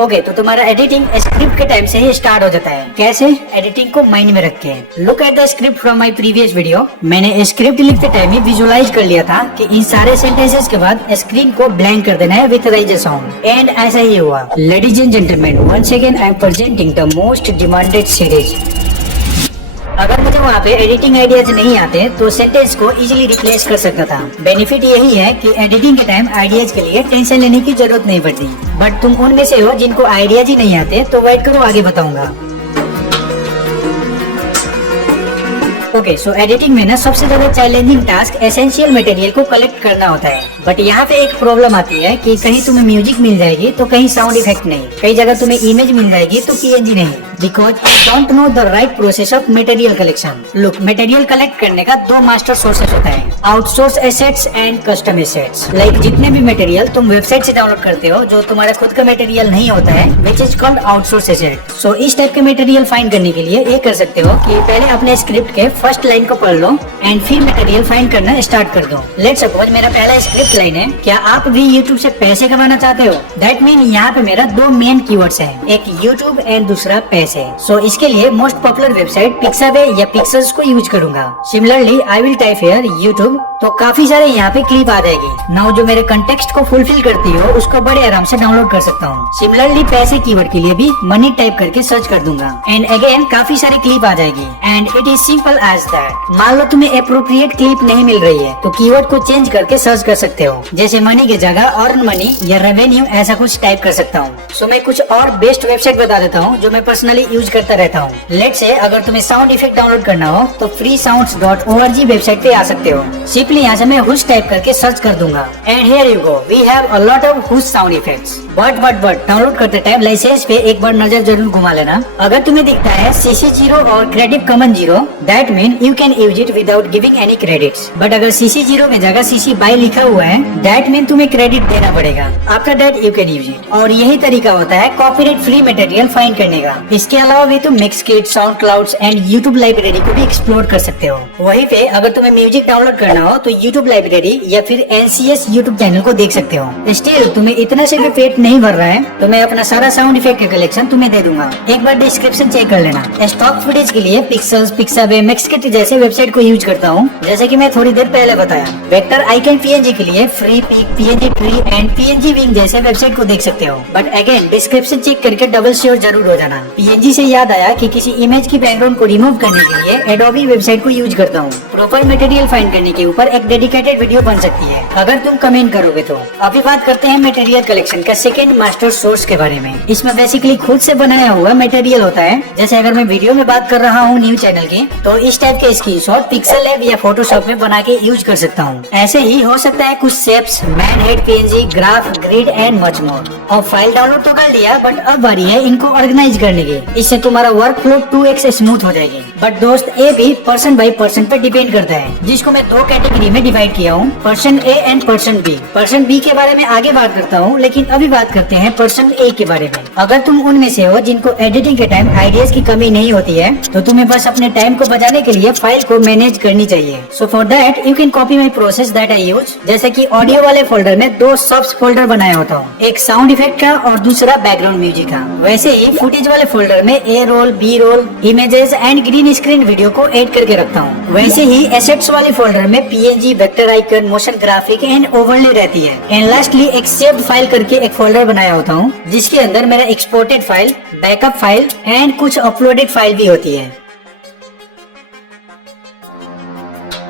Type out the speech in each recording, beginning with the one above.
Okay, तो तुम्हारा editing script के टाइम से ही स्टार्ट हो जाता है। कैसे? एडिटिंग को माइंड में रख के। Look at the script from my previous video. मैंने स्क्रिप्ट लिखते टाइम ही विजुअलाइज कर लिया था कि इन सारे सेंटेंसेस के बाद स्क्रीन को ब्लैंक कर देना है विद राइजर साउंड, एंड ऐसा ही हुआ। Ladies and gentleman, once again I am presenting the most demanded series. अगर मुझे वहाँ पे एडिटिंग आइडियाज नहीं आते तो सेंटेंस को इजीली रिप्लेस कर सकता था। बेनिफिट यही है कि एडिटिंग के टाइम आइडियाज के लिए टेंशन लेने की जरूरत नहीं पड़ती। बट तुम उनमें से हो जिनको आइडियाज ही नहीं आते, तो वेट करो, आगे बताऊंगा। ओके, सो एडिटिंग में ना सबसे ज्यादा चैलेंजिंग टास्क एसेंशियल मटेरियल को कलेक्ट करना होता है। बट यहाँ पे एक प्रॉब्लम आती है कि कहीं तुम्हें म्यूजिक मिल जाएगी तो कहीं साउंड इफेक्ट नहीं, कई जगह तुम्हें इमेज मिल जाएगी तो पीएनजी नहीं, because you don't know the right process of material collection. Look, material collect करने का दो मास्टर सोर्सेस होता है, outsource assets and custom assets. Like जितने भी मटेरियल तुम वेबसाइट से डाउनलोड करते हो जो तुम्हारा खुद का मटेरियल नहीं होता है, which is called outsource asset. So इस टाइप के मटेरियल फाइंड करने के लिए ये कर सकते हो कि पहले अपने स्क्रिप्ट के फर्स्ट लाइन को पढ़ लो एंड फिर मटेरियल फाइंड करना स्टार्ट कर दो। लेट्स सपोज मेरा पहला स्क्रिप्ट लाइन है, क्या आप भी यूट्यूब से पैसे कमाना चाहते हो? दैट मीन यहाँ पे मेरा दो मेन कीवर्ड्स हैं, एक यूट्यूब एंड दूसरा पैसे। सो इसके लिए मोस्ट पॉपुलर वेबसाइट पिक्साबे या पिक्सेल्स को यूज करूंगा। Similarly I will type here YouTube, तो काफी सारे यहाँ पे क्लिप आ जाएगी। नाउ जो मेरे कंटेक्स्ट को फुलफिल करती हो उसको बड़े आराम से डाउनलोड कर सकता हूँ। सिमिलरली पैसे कीवर्ड के लिए भी मनी टाइप करके सर्च कर दूंगा एंड अगेन काफी सारी क्लिप आ जाएगी and it is simple as that. मान लो तुम्हें अप्रोप्रिएट क्लिप नहीं मिल रही है तो कीवर्ड को चेंज करके सर्च कर सकते हो, जैसे मनी की जगह अर्न मनी या रेवेन्यू ऐसा कुछ टाइप कर सकता हूँ। सो मैं कुछ और बेस्ट वेबसाइट बता देता हूँ जो मैं पर्सनली यूज करता रहता हूँ। लेट्स से अगर तुम्हें साउंड इफेक्ट डाउनलोड करना हो तो freesounds.org वेबसाइट पे आ सकते हो। सिंपली यहाँ से मैं हुश टाइप करके सर्च कर दूंगा and here you go, we have a lot of hush sound effects. But download करते टाइम लाइसेंस पे एक बार नजर जरूर घुमा लेना। अगर तुम्हें दिखता है CC 0 और credit common 0, that mean you can use it without giving any credits. But अगर CC 0 में जगह CC BY लिखा हुआ है, दैट मीन तुम्हें क्रेडिट देना पड़ेगा। After that you can use it. और यही तरीका होता है कॉपीराइट फ्री मटेरियल फाइंड करने का। इसके अलावा भी तुम Mixkit, sound clouds and YouTube library को भी एक्सप्लोर कर सकते हो। वहीं पे अगर तुम्हें म्यूजिक डाउनलोड करना हो तो यूट्यूब लाइब्रेरी या फिर NCS यूट्यूब चैनल को देख सकते हो। स्टिल तुम्हें इतना से भी पेट नहीं भर रहा है तो मैं अपना सारा साउंड इफेक्ट का कलेक्शन तुम्हें दे दूंगा, एक बार डिस्क्रिप्शन चेक कर लेना। स्टॉक फुटेज के लिए पिक्सेल्स, पिक्साबे, मिक्सकिट जैसे वेबसाइट को यूज करता हूँ, जैसे कि मैं थोड़ी देर पहले बताया। वेक्टर आइकन PNG के लिए Freepik, PNG tree and PNG wing जैसे वेबसाइट को देख सकते हो। बट अगेन डिस्क्रिप्शन चेक करके डबल श्योर जरूर हो जाना। PNG से याद आया कि किसी इमेज की बैकग्राउंड को रिमूव करने के लिए एडोबी वेबसाइट को यूज करता हूँ। प्रॉपर मटेरियल फाइंड करने के ऊपर एक डेडिकेटेड वीडियो बन सकती है अगर तुम कमेंट करोगे तो। अभी बात करते हैं मटेरियल कलेक्शन का सेकेंड मास्टर सोर्स के बारे में। इसमें बेसिकली खुद से बनाया हुआ मटेरियल होता है। जैसे अगर मैं वीडियो में बात कर रहा हूँ न्यू चैनल की, तो इस टाइप के स्क्रीनशॉट पिक्सेल लैब या फोटोशॉप में बना के यूज कर सकता हूँ। ऐसे ही हो सकता है कुछ shapes, man head PNG, graph, grid and much more. और फाइल डाउनलोड तो कर लिया, बट अब बारी है इनको ऑर्गेनाइज करने की। इससे तुम्हारा वर्क फ्लो 2x स्मूथ हो जाएगी। बट दोस्त, ये भी पर्सन बाई पर्सन पे डिपेंड करता है, जिसको मैं दो कैटेगरी में डिवाइड किया हूँ, person A and person B। Person B के बारे में आगे बात करता हूँ, लेकिन अभी बात करते हैं पर्सन A के बारे में। अगर तुम उनमें से हो जिनको एडिटिंग के टाइम आइडियाज की कमी नहीं होती है, तो तुम्हें बस अपने टाइम को बचाने के लिए फाइल को मैनेज करनी चाहिए। So for that you can copy my process that I use. जैसे कि ऑडियो वाले फोल्डर में दो सब फोल्डर बनाया होता हूँ, एक साउंड इफेक्ट का और दूसरा बैकग्राउंड म्यूजिक का। वैसे ही फुटेज वाले फोल्डर में A roll, B roll, images and green screen video को एड करके रखता हूँ। वैसे ही एसेट्स वाले फोल्डर में PNG, vector icon, motion graphic and overlay रहती है। एंड लास्टली एक सेव्ड फाइल करके एक फोल्डर बनाया होता हूँ, जिसके अंदर मेरा exported file, backup file and कुछ अपलोडेड फाइल भी होती है।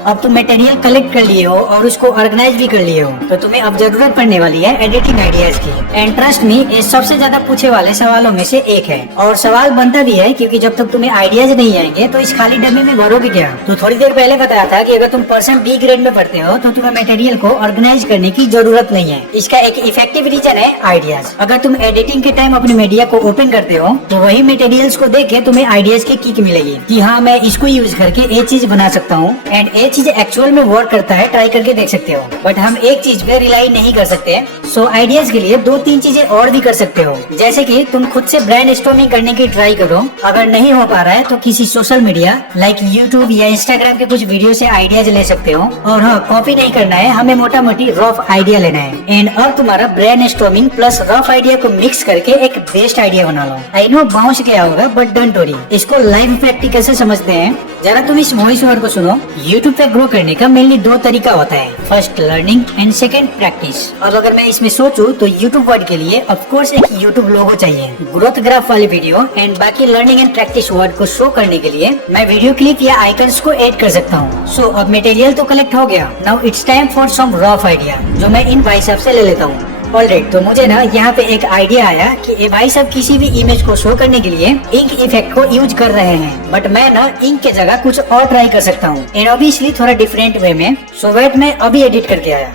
अब तुम मटेरियल कलेक्ट कर लिए हो और उसको ऑर्गेनाइज भी कर लिए हो, तो तुम्हें अब जरूरत पड़ने वाली है एडिटिंग आइडियाज की। एंड ट्रस्ट मी, ये सबसे ज्यादा पूछे वाले सवालों में से एक है। और सवाल बनता भी है क्योंकि जब तक तुम्हें आइडियाज नहीं आएंगे तो इस खाली डब्बे में भरोगे क्या? तो थोड़ी देर पहले बताया था कि अगर तुम पर्सन B ग्रेड में पढ़ते हो तो तुम्हें मटेरियल को ऑर्गेनाइज करने की जरूरत नहीं है। इसका एक इफेक्टिव रीजन है आइडियाज। अगर तुम एडिटिंग के टाइम अपने मीडिया को ओपन करते हो तो वही मटेरियल्स को देख के तुम्हें आइडियाज की किक मिलेगी कि हाँ, मैं इसको यूज करके ये चीज बना सकता हूँ एंड ये चीज एक्चुअल में वर्क करता है ट्राई करके देख सकते हो, बट हम एक चीज पे रिलाई नहीं कर सकते। सो आइडियाज के लिए 2-3 चीजें और भी कर सकते हो, जैसे कि तुम खुद से ब्रेनस्टॉर्मिंग करने की ट्राई करो। अगर नहीं हो पा रहा है तो किसी सोशल मीडिया लाइक यूट्यूब या इंस्टाग्राम के कुछ वीडियो से आइडियाज ले सकते हो। और हाँ, कॉपी नहीं करना है, हमें मोटा मोटी रफ आइडिया लेना है। एंड अब तुम्हारा ब्रेनस्टॉर्मिंग प्लस रफ आइडिया को मिक्स करके एक बेस्ट आइडिया बना लो। आई नो बाउंस गया होगा, बट डोंट वरी, इसको लाइव प्रैक्टिकल से समझते हैं। जरा तुम इस वॉइस ओवर को सुनो। यूट्यूब पे ग्रो करने का मेनली 2 तरीका होता है, first learning and second practice. अब अगर मैं इसमें सोचूं तो यूट्यूब वर्ड के लिए ऑफ कोर्स एक यूट्यूब लोगो चाहिए, ग्रोथ ग्राफ वाली वीडियो, एंड बाकी लर्निंग एंड प्रैक्टिस वर्ड को शो करने के लिए मैं वीडियो क्लिप या आइकन्स को ऐड कर सकता हूँ। सो अब मटेरियल तो कलेक्ट हो गया, now it's time for some rough idea, जो मैं इन भाई साहब से ले लेता हूँ। ऑलराइट, तो मुझे ना यहाँ पे एक आइडिया आया कि ये भाई साहब किसी भी इमेज को शो करने के लिए इंक इफेक्ट को यूज कर रहे हैं, बट मैं ना इंक के जगह कुछ और ट्राई कर सकता हूँ, एंड ऑब्वियसली थोड़ा डिफरेंट वे में। सो वेट, मैं अभी एडिट करके आया।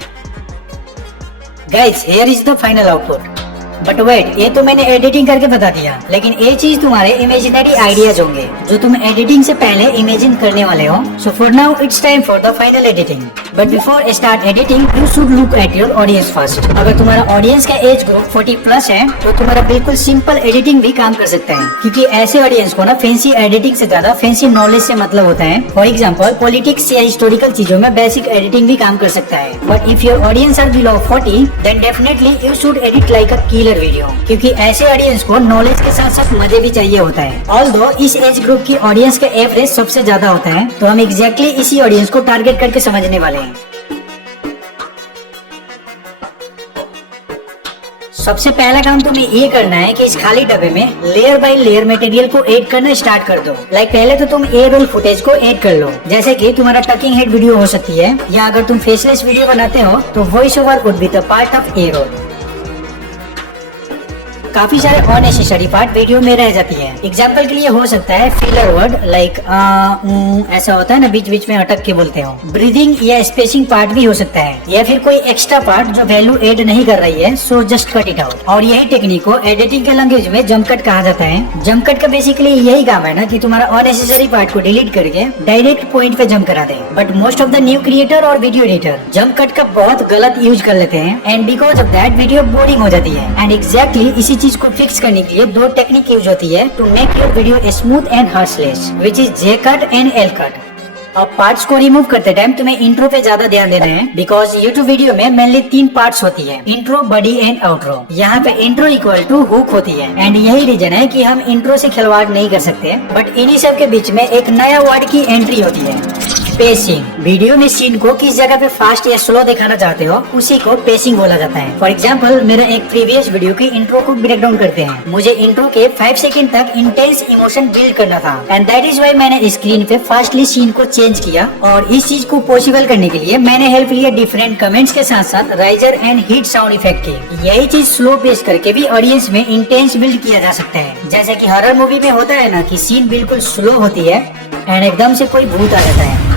Guys, here is the final output. But wait, ये तो मैंने एडिटिंग करके बता दिया, लेकिन ये चीज तुम्हारे इमेजिनरी आइडियाज होंगे जो तुम एडिटिंग से पहले इमेजिन करने वाले हो। So for now it's time for the final editing. But before start editing you should look at your audience first. अगर तुम्हारा ऑडियंस का एज ग्रुप 40+ है तो तुम्हारा बिल्कुल सिंपल एडिटिंग भी काम कर सकता है, क्योंकि ऐसे ऑडियंस को ना फैंसी एडिटिंग से ज्यादा फैंसी नॉलेज से मतलब होता है। फॉर एग्जाम्पल, पॉलिटिक्स या हिस्टोरिकल चीजों में बेसिक एडिटिंग भी काम कर सकता है। But if your audience are below 40 then definitely you should edit like a killer video, क्योंकि ऐसे ऑडियंस को नॉलेज के साथ साथ मजे भी चाहिए होता है। ऑल्दो इस एज ग्रुप की ऑडियंस का एवरेज सबसे ज्यादा होता है, तो हम एग्जैक्टली इसी ऑडियंस को टारगेट करके समझने वाले हैं। सबसे पहला काम तुम्हें ये करना है कि इस खाली डब्बे में लेयर बाय लेयर मटेरियल को ऐड करना स्टार्ट कर दो। लाइक पहले तो तुम ए रोल फुटेज को ऐड कर लो, जैसे कि तुम्हारा टकिंग हेड वीडियो हो सकती है, या अगर तुम फेसलेस वीडियो बनाते हो तो voice over would be the part of A roll. काफी सारे अननेसेसरी पार्ट वीडियो में रह जाती है। एग्जाम्पल के लिए हो सकता है फिलर वर्ड लाइक ऐसा होता है ना, बीच बीच में अटक के बोलते हो। ब्रीदिंग या स्पेसिंग पार्ट भी हो सकता है, या फिर कोई एक्स्ट्रा पार्ट जो वैल्यू ऐड नहीं कर रही है, so just cut it out. और यही टेक्निक को एडिटिंग के लैंग्वेज में जंप कट कहा जाता है। जंप कट का बेसिकली यही काम है ना कि तुम्हारा अननेसेसरी पार्ट को डिलीट करके डायरेक्ट पॉइंट पे जंप करा दे। But most of the new creator और वीडियो एडिटर जंप कट का बहुत गलत यूज कर लेते हैं, and because of that video boring हो जाती है। एंड एग्जैक्टली इसी चीज को फिक्स करने के लिए 2 टेक्निक यूज होती है to make your video smooth and harshless, which is J cut and L cut. अब पार्ट्स को रिमूव करते टाइम तुम्हें इंट्रो पे ज्यादा ध्यान देना है, बिकॉज यूट्यूब वीडियो में मेनली 3 पार्ट्स होती है, इंट्रो, बॉडी एंड आउटरो। यहाँ पे इंट्रो इक्वल टू हुक होती है, एंड यही रीजन है कि हम इंट्रो से खिलवाड़ नहीं कर सकते। बट इन्हीं सब के बीच में एक नया वर्ड की एंट्री होती है, पेसिंग। वीडियो में सीन को किस जगह पे फास्ट या स्लो दिखाना चाहते हो, उसी को पेसिंग बोला जाता है। फॉर एग्जाम्पल, मेरा एक प्रीवियस वीडियो की इंट्रो को ब्रेक डाउन करते हैं। मुझे इंट्रो के 5 सेकंड तक इंटेंस इमोशन बिल्ड करना था, एंड दैट इज व्हाई मैंने स्क्रीन पे फास्टली सीन को चेंज किया। और इस चीज को पॉसिबल करने के लिए मैंने हेल्प लिया डिफरेंट कमेंट्स के साथ साथ riser and hit sound effect की। यही चीज स्लो पेस करके भी ऑडियंस में इंटेंस बिल्ड किया जा सकता है। जैसे कि हॉरर मूवी में होता है ना कि सीन बिल्कुल स्लो होती है एंड एकदम से कोई भूत आ जाता है।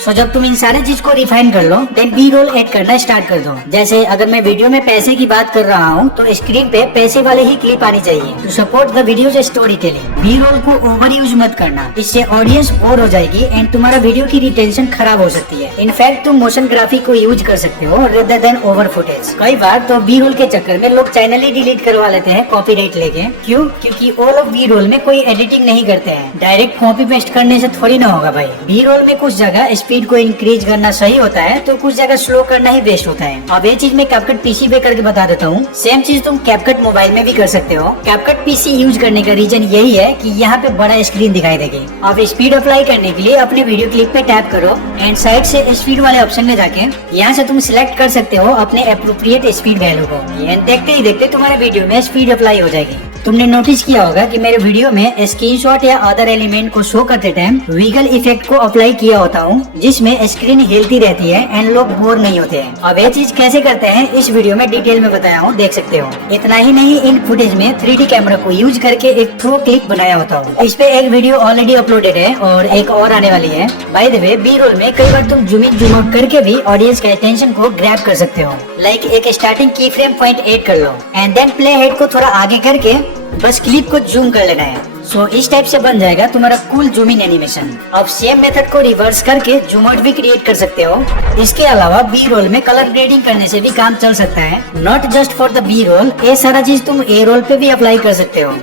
सो जब तुम इन सारे चीज को रिफाइन कर लो, देन बी रोल ऐड करना स्टार्ट कर दो। जैसे अगर मैं वीडियो में पैसे की बात कर रहा हूँ तो स्क्रीन पे पैसे वाले ही क्लिप आनी चाहिए to support the videos story telling. B roll को ओवर यूज मत करना, इससे ऑडियंस बोर हो जाएगी एंड तुम्हारा वीडियो की रिटेंशन खराब हो सकती है। इनफैक्ट तुम मोशन ग्राफिक को यूज कर सकते हो रेदर देन ओवर फुटेज। कई बार तो बी रोल के चक्कर में लोग चैनल ही डिलीट करवा लेते हैं कॉपीराइट लेके। क्यों? क्योंकि ऑल ऑफ बी रोल में कोई एडिटिंग नहीं करते हैं, डायरेक्ट कॉपी पेस्ट करने से थोड़ी ना होगा भाई। बी रोल में कुछ जगह स्पीड को इंक्रीज करना सही होता है तो कुछ जगह स्लो करना ही बेस्ट होता है। अब ये चीज मैं कैपकट पीसी पे करके बता देता हूँ। सेम चीज तुम कैपकट मोबाइल में भी कर सकते हो। कैपकट पीसी यूज करने का रीजन यही है कि यहाँ पे बड़ा स्क्रीन दिखाई देगी। अब स्पीड अप्लाई करने के लिए अपने वीडियो क्लिप पे टैप करो एंड साइड से स्पीड वाले ऑप्शन में जाके यहाँ से तुम सिलेक्ट कर सकते हो अपने एप्रोप्रिएट स्पीड वैल्यू को, एंड देखते ही देखते तुम्हारे वीडियो में स्पीड अप्लाई हो जाएगी। तुमने नोटिस किया होगा कि मेरे वीडियो में स्क्रीनशॉट या अदर एलिमेंट को शो करते टाइम विगल इफेक्ट को अप्लाई किया होता हूँ, जिसमें स्क्रीन हिलती रहती है एंड लोग बोर नहीं होते हैं। अब ये चीज कैसे करते हैं इस वीडियो में डिटेल में बताया हूँ, देख सकते हो। इतना ही नहीं, इन फुटेज में 3D कैमरा को यूज करके एक थ्रो क्लिप बनाया होता हूँ। इस पे एक वीडियो ऑलरेडी अपलोडेड है और एक और आने वाली है। By the way, B roll में कई बार तुम जूम इन जूम आउट करके भी ऑडियंस का अटेंशन को ग्रैब कर सकते हो। लाइक एक स्टार्टिंग की फ्रेम पॉइंट ऐड कर लो एंड देन प्ले हेड को थोड़ा आगे करके बस क्लिप को जूम कर लेना है। सो इस टाइप से बन जाएगा तुम्हारा कूल जूम इन एनिमेशन। अब सेम मेथड को रिवर्स करके जूम आउट भी क्रिएट कर सकते हो। इसके अलावा बी रोल में कलर ग्रेडिंग करने से भी काम चल सकता है। Not just for the B roll, ये सारा चीज तुम ए रोल पे भी अप्लाई कर सकते हो।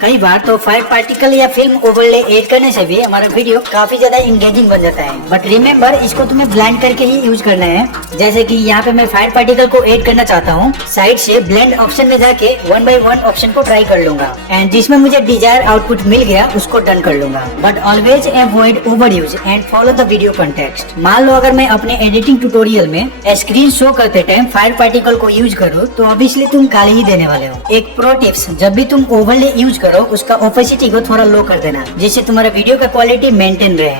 कई बार तो फायर पार्टिकल या फिल्म ओवरले ऐड करने से भी हमारा वीडियो काफी ज्यादा इंगेजिंग बन जाता है। बट रिमेम्बर, इसको तुम्हें ब्लेंड करके ही यूज करना है। जैसे कि यहाँ पे मैं फायर पार्टिकल को ऐड करना चाहता हूँ, साइड से ब्लेंड ऑप्शन में जाके 1 by 1 ऑप्शन को ट्राई कर लूंगा एंड जिसमें मुझे डिजायर आउटपुट मिल गया उसको डन कर लूंगा। But always avoid over use and follow the video context. मान लो अगर मैं अपने एडिटिंग ट्यूटोरियल में स्क्रीन शो करते टाइम फायर पार्टिकल को यूज करूँ तो ऑब्वियसली तुम गाली ही देने वाले हो। एक प्रो टिप्स, जब भी तुम ओवरले यूज करो उसका ओपेसिटी को थोड़ा लो कर देना, जिससे तुम्हारा वीडियो का क्वालिटी मेंटेन रहे।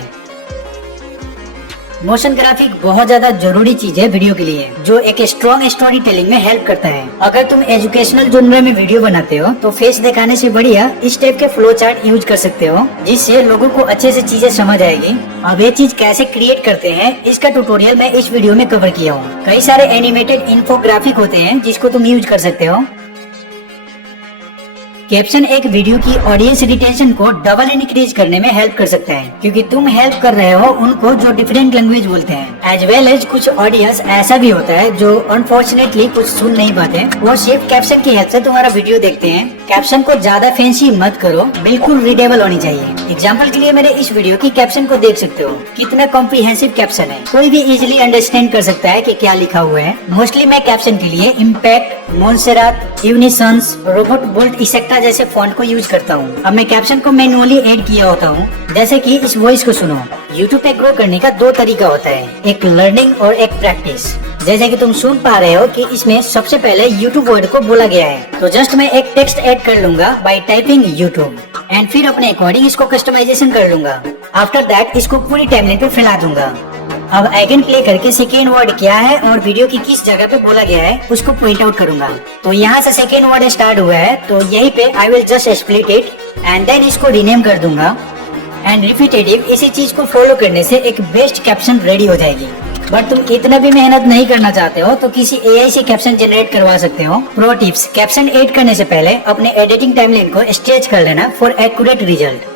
मोशन ग्राफिक बहुत ज्यादा जरूरी चीज है वीडियो के लिए, जो एक स्ट्रॉन्ग स्टोरी टेलिंग में हेल्प करता है। अगर तुम एजुकेशनल जोनर में वीडियो बनाते हो तो फेस दिखाने से बढ़िया इस टाइप के फ्लो चार्ट यूज कर सकते हो, जिससे लोगों को अच्छे से चीजें समझ आएगी। अब ये चीज कैसे क्रिएट करते हैं इसका ट्यूटोरियल मैं इस वीडियो में कवर किया हूँ। कई सारे एनिमेटेड इन्फोग्राफिक होते हैं जिसको तुम यूज कर सकते हो। कैप्शन एक वीडियो की ऑडियंस रिटेंशन को डबल इंक्रीज करने में हेल्प कर सकता है, क्योंकि तुम हेल्प कर रहे हो उनको जो डिफरेंट लैंग्वेज बोलते हैं। एज वेल एज कुछ ऑडियंस ऐसा भी होता है जो अनफॉर्चुनेटली कुछ सुन नहीं पाते, वो सिर्फ कैप्शन की हेल्प से तुम्हारा वीडियो देखते हैं। कैप्शन को ज्यादा फैंसी मत करो, बिल्कुल रीडेबल होनी चाहिए। एग्जाम्पल के लिए मेरे इस वीडियो की कैप्शन को देख सकते हो, कितना कॉम्प्रिहेंसिव कैप्शन है, कोई भी इजिली अंडरस्टैंड कर सकता है कि क्या लिखा हुआ है। मोस्टली मैं कैप्शन के लिए इम्पैक्ट, मोन्सेरात, यूनिसंस, रोबोट बोल्ट इसेक्टा जैसे फॉन्ट को यूज करता हूँ। अब मैं कैप्शन को मैनुअली ऐड किया होता हूँ। जैसे कि इस वॉइस को सुनो। यूट्यूब पे ग्रो करने का 2 तरीका होता है, एक लर्निंग और एक प्रैक्टिस। जैसे कि तुम सुन पा रहे हो कि इसमें सबसे पहले यूट्यूब वर्ड को बोला गया है, तो जस्ट मैं एक टेक्स्ट ऐड कर लूंगा बाय टाइपिंग यूट्यूब एंड फिर अपने अकॉर्डिंग इसको कस्टमाइजेशन कर लूंगा। आफ्टर दैट इसको पूरी टाइमलाइन पे फैला दूंगा। अब आइकन प्ले करके सेकेंड वर्ड क्या है और वीडियो की किस जगह पे बोला गया है उसको पॉइंट आउट करूंगा। तो यहाँ से सेकेंड वर्ड स्टार्ट हुआ है, तो यहीं पे I will just split it and then इसको रीनेम कर दूंगा एंड रिपीटेटिव इसी चीज को फॉलो करने से एक बेस्ट कैप्शन रेडी हो जाएगी। बट तुम इतना भी मेहनत नहीं करना चाहते हो तो किसी एआई से कैप्शन जनरेट करवा सकते हो। प्रो टिप्स, कैप्शन ऐड करने से पहले अपने एडिटिंग टाइमलाइन को स्ट्रेच कर लेना फॉर एक्यूरेट रिजल्ट।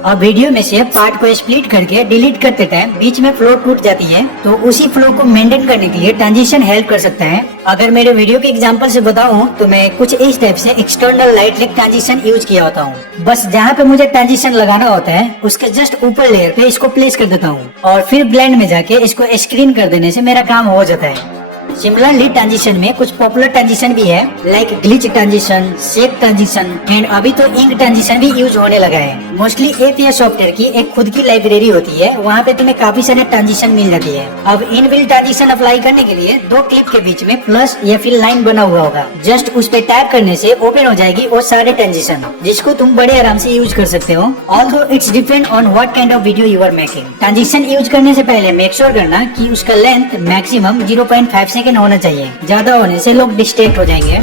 अब वीडियो में से पार्ट को स्प्लिट करके डिलीट करते टाइम बीच में फ्लो टूट जाती है, तो उसी फ्लो को मेंटेन करने के लिए ट्रांजिशन हेल्प कर सकता है। अगर मेरे वीडियो के एग्जांपल से बताऊं तो मैं कुछ इस टाइप से external light lake transition use किया होता हूं। बस जहां पे मुझे ट्रांजिशन लगाना होता है उसके जस्ट ऊपर लेयर पे इसको प्लेस कर देता हूं और फिर ब्लेंड में जाके इसको स्क्रीन कर देने से मेरा काम हो जाता है। सिमिलरली ट्रांजिशन में कुछ पॉपुलर ट्रांजिशन भी है, like glitch transition, shake transition and अभी तो इंक ट्रांजिशन भी यूज होने लगा है। मोस्टली एपीएस सॉफ्टवेयर की एक खुद की लाइब्रेरी होती है, वहाँ पे तुम्हें काफी सारे ट्रांजिशन मिल जाती है। अब इनबिल्ट ट्रांजिशन अप्लाई करने के लिए 2 क्लिप के बीच में प्लस या फिर लाइन बना हुआ होगा, जस्ट उस पे टैप करने से ओपन हो जाएगी वो सारे ट्रांजिशन, जिसको तुम बड़े आराम से यूज कर सकते हो। Although it's depend on what kind of video you are making. Transition use करने से पहले मेक श्योर करना कि उसका लेंथ मैक्सिमम 0.5 सेकंड होना चाहिए, ज्यादा होने से लोग डिस्ट्रैक्ट हो जाएंगे।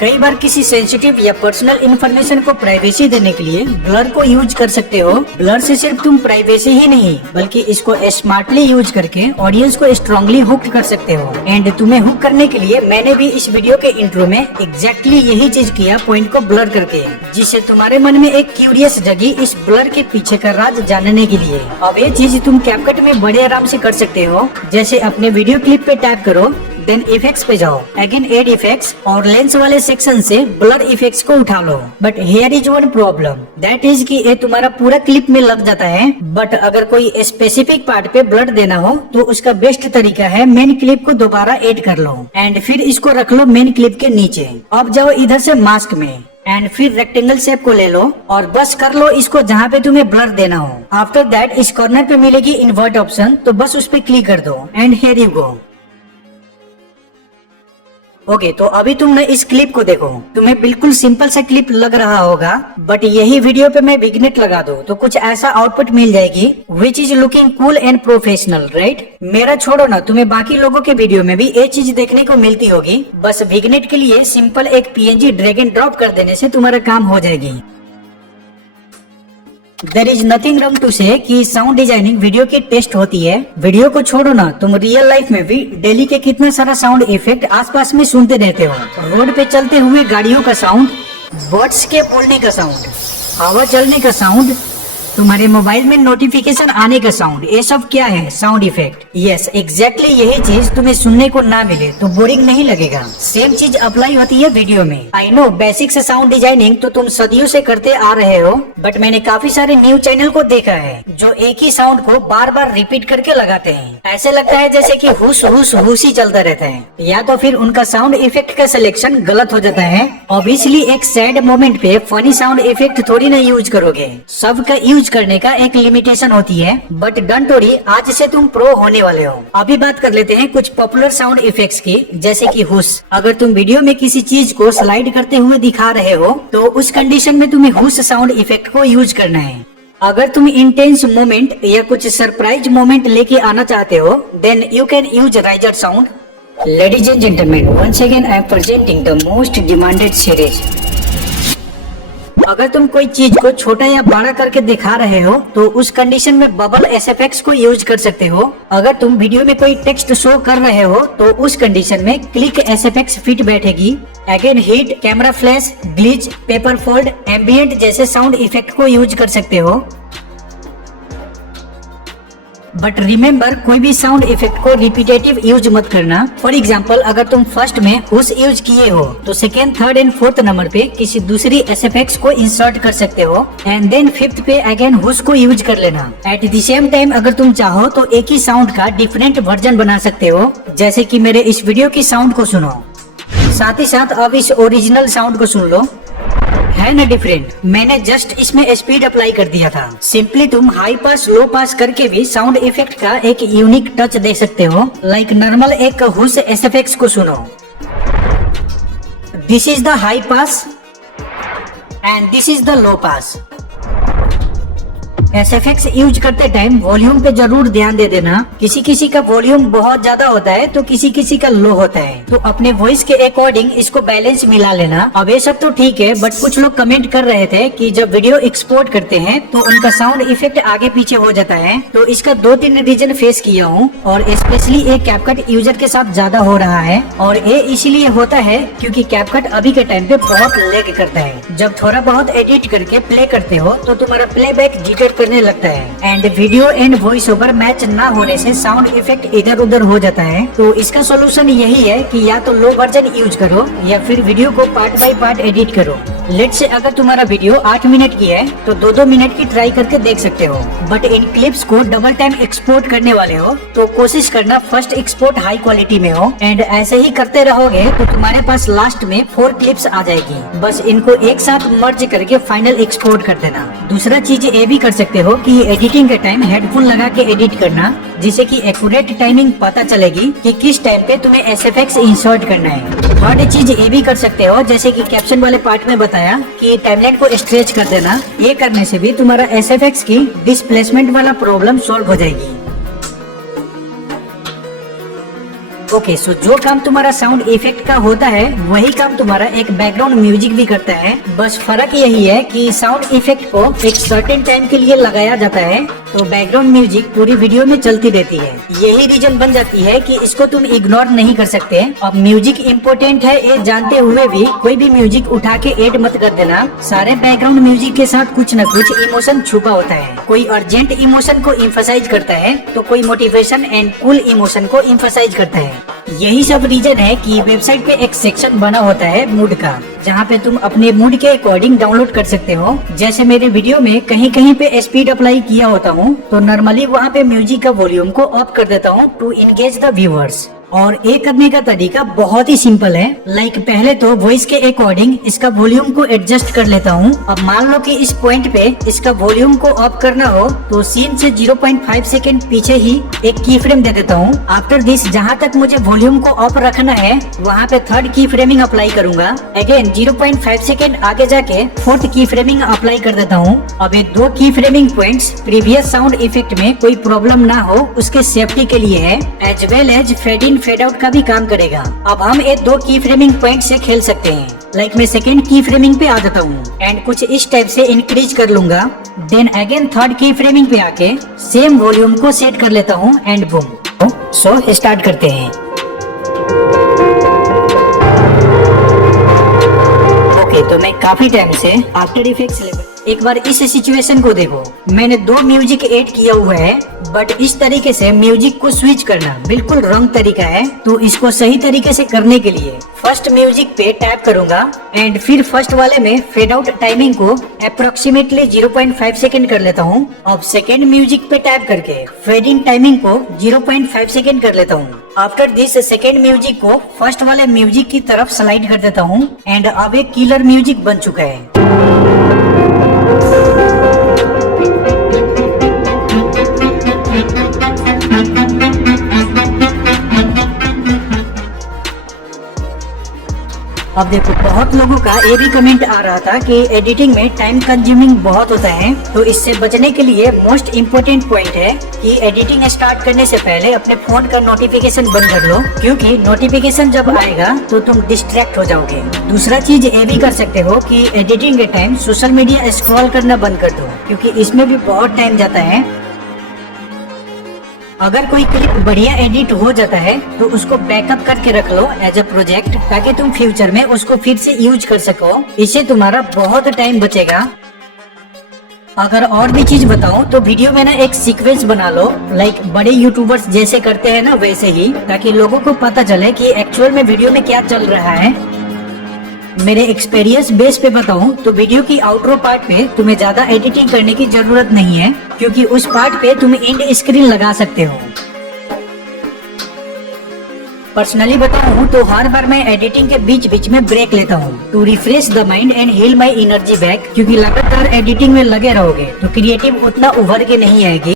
कई बार किसी सेंसिटिव या पर्सनल इंफॉर्मेशन को प्राइवेसी देने के लिए ब्लर को यूज कर सकते हो। ब्लर से सिर्फ तुम प्राइवेसी ही नहीं बल्कि इसको स्मार्टली यूज करके ऑडियंस को स्ट्रांगली हुक कर सकते हो। एंड तुम्हें हुक करने के लिए मैंने भी इस वीडियो के इंट्रो में एग्जैक्टली यही चीज किया, पॉइंट को ब्लर करके, जिससे तुम्हारे मन में एक क्यूरियस जगी इस ब्लर के पीछे का राज जानने के लिए। अब ये चीज तुम कैपकट में बड़े आराम से कर सकते हो। जैसे अपने वीडियो क्लिप पे टैप करो, देन इफेक्ट्स पे जाओ, अगेन एड इफेक्ट्स और लेंस वाले सेक्शन से ब्लर इफेक्ट्स को उठा लो। But here is one problem, that is कि ये तुम्हारा पूरा क्लिप में लग जाता है। बट अगर कोई स्पेसिफिक पार्ट पे ब्लर देना हो तो उसका बेस्ट तरीका है मेन क्लिप को दोबारा ऐड कर लो एंड फिर इसको रख लो मेन क्लिप के नीचे। अब जाओ इधर से मास्क में एंड फिर रेक्टेंगल शेप को ले लो और बस कर लो इसको जहाँ पे तुम्हें ब्लर देना हो। आफ्टर दैट इस कॉर्नर पे मिलेगी इन्वर्ट ऑप्शन, तो बस उस पे क्लिक कर दो and here you go. Okay, तो अभी तुमने इस क्लिप को देखो, तुम्हें बिल्कुल सिंपल सा क्लिप लग रहा होगा, बट यही वीडियो पे मैं विग्नेट लगा दूं तो कुछ ऐसा आउटपुट मिल जाएगी which is looking cool and professional, right? मेरा छोड़ो ना, तुम्हें बाकी लोगों के वीडियो में भी ये चीज देखने को मिलती होगी। बस विग्नेट के लिए सिंपल एक पीएनजी ड्रैग एंड ड्रॉप कर देने से तुम्हारा काम हो जाएगी। There is nothing wrong to say कि साउंड डिजाइनिंग वीडियो की टेस्ट होती है। वीडियो को छोड़ो ना, तुम रियल लाइफ में भी डेली के कितना सारा साउंड इफेक्ट आसपास में सुनते रहते हो। रोड पे चलते हुए गाड़ियों का साउंड, बर्ड्स के बोलने का साउंड, हवा चलने का साउंड, तुम्हारे मोबाइल में नोटिफिकेशन आने का साउंड, ये सब क्या है? Sound effect. यस, एग्जैक्टली यही चीज तुम्हें सुनने को ना मिले तो बोरिंग नहीं लगेगा। सेम चीज अप्लाई होती है वीडियो में। आई नो बेसिक से साउंड डिजाइनिंग तो तुम सदियों से करते आ रहे हो, बट मैंने काफी सारे न्यू चैनल को देखा है जो एक ही साउंड को बार बार रिपीट करके लगाते हैं। ऐसे लगता है जैसे कि हुस हुस हुस ही चलता रहता है, या तो फिर उनका साउंड इफेक्ट का सिलेक्शन गलत हो जाता है। ऑब्वियसली एक सैड मोमेंट पे फनी साउंड इफेक्ट थोड़ी ना यूज करोगे, सबका यूज करने का एक लिमिटेशन होती है। बट डोंट वरी, आज से तुम प्रो होने वाले हो। अभी बात कर लेते हैं कुछ पॉपुलर साउंड इफेक्ट्स की, जैसे कि हुस। अगर तुम वीडियो में किसी चीज को स्लाइड करते हुए दिखा रहे हो तो उस कंडीशन में तुम्हें हुस साउंड इफेक्ट को यूज करना है। अगर तुम इंटेंस मोमेंट या कुछ सरप्राइज मोमेंट लेके आना चाहते हो then you can use riser sound. Ladies and gentleman, once again I am presenting the most demanded series. अगर तुम कोई चीज को छोटा या बड़ा करके दिखा रहे हो तो उस कंडीशन में बबल एसएफएक्स को यूज कर सकते हो। अगर तुम वीडियो में कोई टेक्स्ट शो कर रहे हो तो उस कंडीशन में क्लिक एसएफएक्स फिट बैठेगी। Again hit, camera flash, glitch, paper fold, ambient जैसे साउंड इफेक्ट को यूज कर सकते हो। बट रिमेम्बर, कोई भी साउंड इफेक्ट को रिपीटेटिव यूज मत करना। फॉर एग्जाम्पल, अगर तुम फर्स्ट में हुस यूज किए हो तो second, third and fourth number पे किसी दूसरी एसएफएक्स को इंसर्ट कर सकते हो एंड देन फिफ्थ पे अगेन हुस को यूज कर लेना। एट द सेम टाइम अगर तुम चाहो तो एक ही साउंड का डिफरेंट वर्जन बना सकते हो, जैसे कि मेरे इस वीडियो की साउंड को सुनो, साथ ही साथ अब इस ओरिजिनल साउंड को सुन लो। है ना डिफरेंट? मैंने जस्ट इसमें स्पीड अप्लाई कर दिया था। सिंपली तुम हाई पास लो पास करके भी साउंड इफेक्ट का एक यूनिक टच दे सकते हो। लाइक नॉर्मल एक हुस एसएफएक्स को सुनो, this is the high pass and this is the low pass. SFX use करते टाइम वॉल्यूम पे जरूर ध्यान दे देना। किसी किसी का वॉल्यूम बहुत ज्यादा होता है तो किसी किसी का लो होता है, तो अपने वॉइस के अकॉर्डिंग इसको बैलेंस मिला लेना। अब ये सब तो ठीक है, बट कुछ लोग कमेंट कर रहे थे कि जब वीडियो एक्सपोर्ट करते हैं तो उनका साउंड इफेक्ट आगे पीछे हो जाता है। तो इसका 2-3 रीजन फेस किया हूँ और स्पेशली ये कैपकट यूजर के साथ ज्यादा हो रहा है। और ये इसीलिए होता है क्योंकि कैपकट अभी के टाइम पे बहुत लैग करता है। जब थोड़ा बहुत एडिट करके प्ले करते हो तो तुम्हारा प्लेबैक डिटेक्ट करने लगता है and video and voice over match ना होने से साउंड इफेक्ट इधर उधर हो जाता है। तो इसका सोल्यूशन यही है कि या तो लो वर्जन यूज करो या फिर वीडियो को पार्ट बाय पार्ट एडिट करो। लेट से अगर तुम्हारा वीडियो 8 मिनट की है तो 2-2 मिनट की ट्राई करके देख सकते हो। बट इन क्लिप्स को डबल टाइम एक्सपोर्ट करने वाले हो तो कोशिश करना फर्स्ट एक्सपोर्ट हाई क्वालिटी में हो एंड ऐसे ही करते रहोगे तो तुम्हारे पास लास्ट में 4 क्लिप्स आ जाएगी। बस इनको एक साथ मर्ज करके फाइनल एक्सपोर्ट कर देना। दूसरा चीज ये भी कर सकते हो कि एडिटिंग के टाइम हेडफोन लगा के एडिट करना, जिससे कि एक्यूरेट टाइमिंग पता चलेगी कि किस टाइम पे तुम्हें एसएफएक्स इंसर्ट करना है। थर्ड चीज ये भी कर सकते हो, जैसे कि कैप्शन वाले पार्ट में बताया कि टाइमलाइन को स्ट्रेच कर देना। ये करने से भी तुम्हारा एसएफएक्स की डिस्प्लेसमेंट वाला प्रॉब्लम सॉल्व हो जाएगी। ओके, सो जो काम तुम्हारा साउंड इफेक्ट का होता है वही काम तुम्हारा एक बैकग्राउंड म्यूजिक भी करता है। बस फर्क यही है कि साउंड इफेक्ट को एक सर्टेन टाइम के लिए लगाया जाता है तो बैकग्राउंड म्यूजिक पूरी वीडियो में चलती रहती है। यही रीजन बन जाती है कि इसको तुम इग्नोर नहीं कर सकते। अब म्यूजिक इम्पोर्टेंट है ये जानते हुए भी कोई भी म्यूजिक उठा के ऐड मत कर देना। सारे बैकग्राउंड म्यूजिक के साथ कुछ न कुछ इमोशन छुपा होता है। कोई अर्जेंट इमोशन को इम्फसाइज करता है तो कोई मोटिवेशन एंड कूल इमोशन को इम्फसाइज करता है। यही सब रीजन है कि वेबसाइट पे एक सेक्शन बना होता है मूड का, जहाँ पे तुम अपने मूड के अकॉर्डिंग डाउनलोड कर सकते हो। जैसे मेरे वीडियो में कहीं कहीं पे स्पीड अप्लाई किया होता हूँ तो नॉर्मली वहाँ पे म्यूजिक का वॉल्यूम को ऑफ कर देता हूँ टू एंगेज द व्यूअर्स। और ये करने का तरीका बहुत ही सिंपल है। लाइक पहले तो वॉइस के अकॉर्डिंग इसका वॉल्यूम को एडजस्ट कर लेता हूँ। अब मान लो कि इस पॉइंट पे इसका वॉल्यूम को ऑफ करना हो तो सीन से 0.5 सेकेंड पीछे ही एक की फ्रेम दे देता हूँ। आफ्टर दिस जहाँ तक मुझे वॉल्यूम को ऑफ रखना है वहाँ पे थर्ड की फ्रेमिंग अप्लाई करूंगा। अगेन 0.5 सेकेंड आगे जाके फोर्थ की फ्रेमिंग अप्लाई कर देता हूँ। अब ये 2 की framing points previous sound effect में कोई प्रॉब्लम ना हो उसके सेफ्टी के लिए है, as well as fade in fade out का भी काम करेगा। अब हम ये 2 की फ्रेमिंग पॉइंट से खेल सकते हैं। लाइक मैं सेकेंड की फ्रेमिंग पे आ जाता हूँ एंड कुछ इस टाइप से इंक्रीज कर लूंगा। देन अगेन थर्ड की फ्रेमिंग पे आके सेम वॉल्यूम को सेट कर लेता हूँ एंड बूम। सो स्टार्ट करते हैं। ओके, तो मैं काफी टाइम से आफ्टर इफेक्ट्स लेवल एक बार इस सिचुएशन को देखो, मैंने 2 म्यूजिक ऐड किया हुआ है, बट इस तरीके से म्यूजिक को स्विच करना बिल्कुल रॉन्ग तरीका है। तो इसको सही तरीके से करने के लिए फर्स्ट म्यूजिक पे टैप करूंगा एंड फिर फर्स्ट वाले में फेड आउट टाइमिंग को अप्रोक्सीमेटली 0.5 सेकेंड कर लेता हूँ। अब सेकेंड म्यूजिक पे टैप करके फेड इन टाइमिंग को 0.5 सेकेंड कर लेता हूँ। आफ्टर दिस सेकेंड म्यूजिक को फर्स्ट वाले म्यूजिक की तरफ स्लाइड कर देता हूँ एंड अब एक किलर म्यूजिक बन चुका है। अब देखो, बहुत लोगों का ये भी कमेंट आ रहा था कि एडिटिंग में टाइम कंज्यूमिंग बहुत होता है, तो इससे बचने के लिए मोस्ट इम्पोर्टेंट पॉइंट है कि एडिटिंग स्टार्ट करने से पहले अपने फोन का नोटिफिकेशन बंद कर लो, क्योंकि नोटिफिकेशन जब आएगा तो तुम डिस्ट्रैक्ट हो जाओगे। दूसरा चीज ये भी कर सकते हो कि एडिटिंग के टाइम सोशल मीडिया स्क्रॉल करना बंद कर दो, क्योंकि इसमें भी बहुत टाइम जाता है। अगर कोई क्लिप बढ़िया एडिट हो जाता है तो उसको बैकअप करके रख लो एज अ प्रोजेक्ट, ताकि तुम फ्यूचर में उसको फिर से यूज कर सको। इससे तुम्हारा बहुत टाइम बचेगा। अगर और भी चीज बताऊं तो वीडियो में ना एक सीक्वेंस बना लो, लाइक बड़े यूट्यूबर्स जैसे करते हैं ना वैसे ही, ताकि लोगों को पता चले कि एक्चुअल में वीडियो में क्या चल रहा है। मेरे एक्सपीरियंस बेस पे बताऊं तो वीडियो की आउटरो पार्ट पे तुम्हें ज्यादा एडिटिंग करने की जरूरत नहीं है, क्योंकि उस पार्ट पे तुम एंड स्क्रीन लगा सकते हो। पर्सनली बताऊं तो हर बार मैं एडिटिंग के बीच बीच में ब्रेक लेता हूं to refresh the mind and heal my energy back, क्योंकि लगातार एडिटिंग में लगे रहोगे तो क्रिएटिव उतना उभर के नहीं आएगी।